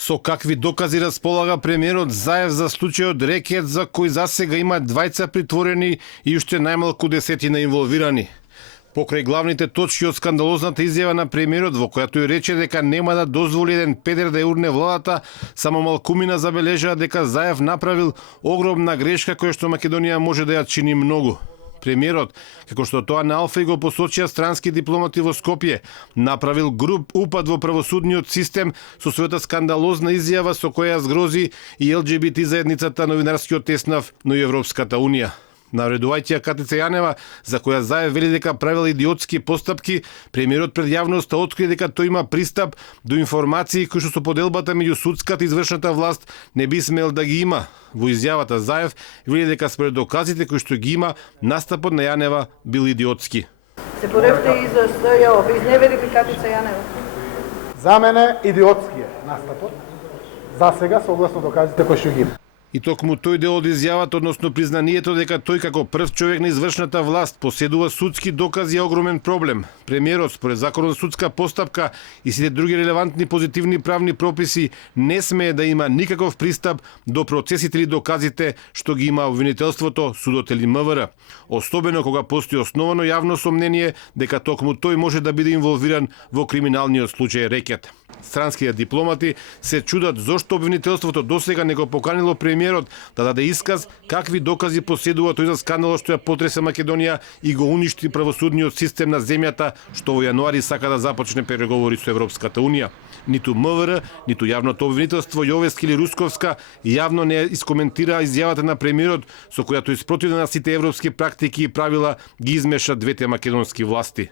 Со какви докази располага премиерот Заев за случајот Рекет, за кој засега има двајца притворени и уште најмалку 10 инволвирани? Покрај главните точки од скандалозната изјава на премиерот, во која тој рече дека нема да дозволи еден педер да ја урне владата, само малкумина забележаа дека Заев направил огромна грешка која што Македонија може да ја чини многу. Премиерот, како што тоа на Алфа и го посочија странски дипломати во Скопје, направил груб упад во правосудниот систем со својата скандалозна изјава со која згрози и ЛГБТ заедницата, новинарскиот еснав, но и Европската Унија. Навредувајќи ја Катица Јанева, за која Заев вели дека правил идиотски постапки, премиерот пред јавноста откри дека тој има пристап до информации кои што со поделбата меѓу судската и извршната власт не би смел да ги има. Во изјавата Заев вели дека според доказите кои што ги има, настапот на Јанева бил идиотски. Се поревте и за СЈО, изневери ли Катица Јанева? За мене идиотски е настапот. За сега согласно доказите кои што ги има. И токму тој дел од изјавата, односно признанието дека тој како прв човек на извршната власт поседува судски докази е огромен проблем. Премиерот, според законот за судска постапка и сите други релевантни позитивни правни прописи, не смее да има никаков пристап до процесите или доказите што ги има обвинителството, судот или МВР. Особено кога постои основано јавно сомнение дека токму тој може да биде инволвиран во криминалниот случај Рекет. Странските дипломати се чудат зошто обвинителството досега не го поканило премиерот да даде исказ какви докази поседува тој за скандалот што ја потресе Македонија и го уништи правосудниот систем на земјата, што во јануари сака да започне преговори со Европската Унија. Ниту МВР, ниту јавното обвинителство Јовески или Русковска јавно не искоментира изјавата на премиерот со која тој спротивно на сите европски практики и правила ги измеша двете македонски власти.